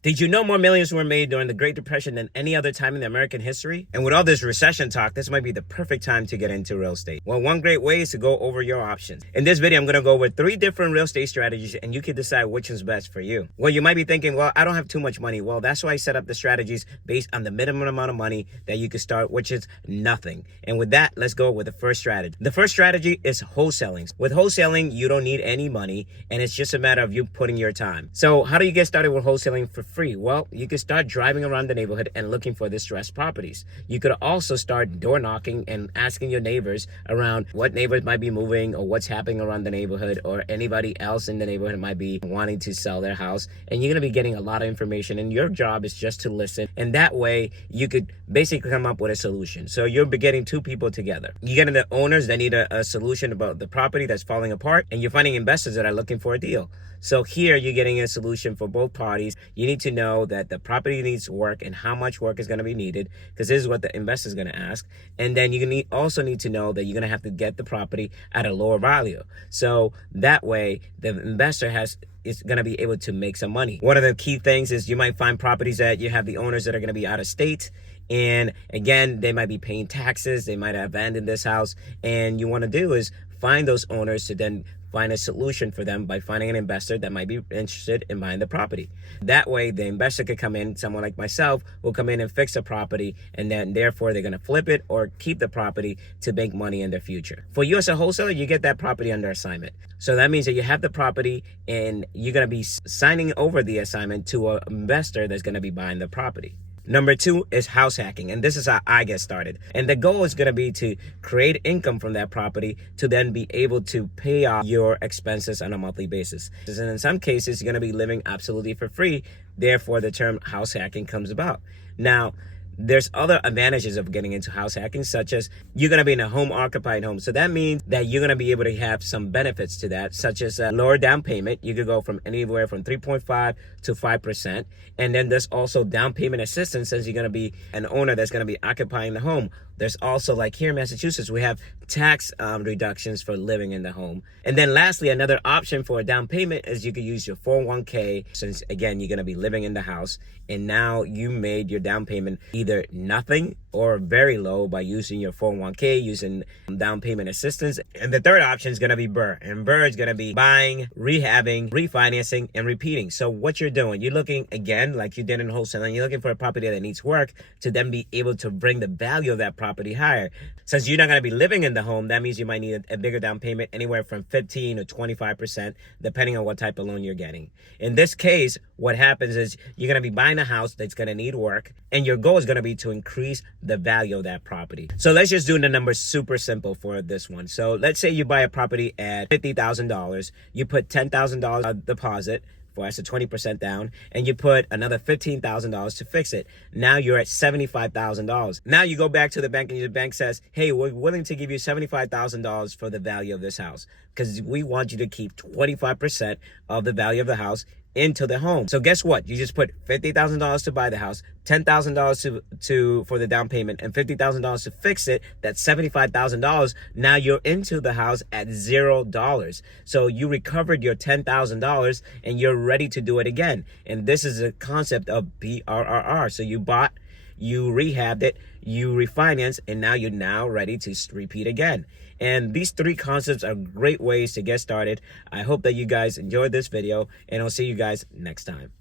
Did you know more millions were made during the Great Depression than any other time in American history? And with all this recession talk, this might be the perfect time to get into real estate. Well, one great way is to go over your options. In this video, I'm going to go over 3 different real estate strategies and you can decide which one's best for you. Well, you might be thinking, well, I don't have too much money. Well, that's why I set up the strategies based on the minimum amount of money that you can start, which is nothing. And with that, let's go with the first strategy. The first strategy is wholesaling. With wholesaling, you don't need any money and it's just a matter of you putting your time. So how do you get started with wholesaling for free? Well, you could start driving around the neighborhood and looking for distressed properties. You could also start door knocking and asking your neighbors around what neighbors might be moving or what's happening around the neighborhood, or anybody else in the neighborhood might be wanting to sell their house. And you're going to be getting a lot of information, and your job is just to listen. And that way you could basically come up with a solution. So you're getting 2 people together. You're getting the owners that need a solution about the property that's falling apart, and you're finding investors that are looking for a deal. So here you're getting a solution for both parties. You need to know that the property needs work and how much work is going to be needed, because this is what the investor is going to ask. And then you also need to know that you're going to have to get the property at a lower value. So that way the investor is going to be able to make some money. One of the key things is you might find properties that you have the owners that are going to be out of state. And again, they might be paying taxes. They might have abandoned this house. And you want to do is find those owners to then find a solution for them by finding an investor that might be interested in buying the property. That way, the investor could come in, someone like myself will come in and fix a property, and then therefore they're going to flip it or keep the property to make money in the future. For you as a wholesaler, you get that property under assignment. So that means that you have the property and you're going to be signing over the assignment to an investor that's going to be buying the property. Number 2 is house hacking, and this is how I get started. And the goal is going to be to create income from that property to then be able to pay off your expenses on a monthly basis. And in some cases, you're going to be living absolutely for free. Therefore, the term house hacking comes about. Now, there's other advantages of getting into house hacking, such as you're going to be in a home occupied home. So that means that you're going to be able to have some benefits to that, such as a lower down payment. You could go from anywhere from 3.5 to 5%. And then there's also down payment assistance, since you're going to be an owner that's going to be occupying the home. There's also, like here in Massachusetts, we have tax reductions for living in the home. And then lastly, another option for a down payment is you could use your 401k, since again, you're going to be living in the house. And now you made your down payment either nothing or very low by using your 401k, using down payment assistance. And the third option is going to be BRRRR. And BRRRR is going to be buying, rehabbing, refinancing, and repeating. So what you're doing, you're looking, again, like you did in wholesaling, you're looking for a property that needs work to then be able to bring the value of that property higher. Since you're not going to be living in the home, that means you might need a bigger down payment, anywhere from 15 to 25%, depending on what type of loan you're getting. In this case, what happens is you're going to be buying a house that's going to need work, and your goal is going to be to increase the value of that property. So let's just do the numbers super simple for this one. So let's say you buy a property at $50,000. You put $10,000 deposit, that's a 20% down, and you put another $15,000 to fix it. Now you're at $75,000. Now you go back to the bank and the bank says, hey, we're willing to give you $75,000 for the value of this house, because we want you to keep 25% of the value of the house into the home. So guess what? You just put $50,000 to buy the house, $10,000 for the down payment, and $50,000 to fix it. That's $75,000. Now you're into the house at $0. So you recovered your $10,000 and you're ready to do it again. And this is a concept of BRRRR. So you bought, you rehabbed it, you refinance, and now you're ready to repeat again. And these 3 concepts are great ways to get started. I hope that you guys enjoyed this video, and I'll see you guys next time.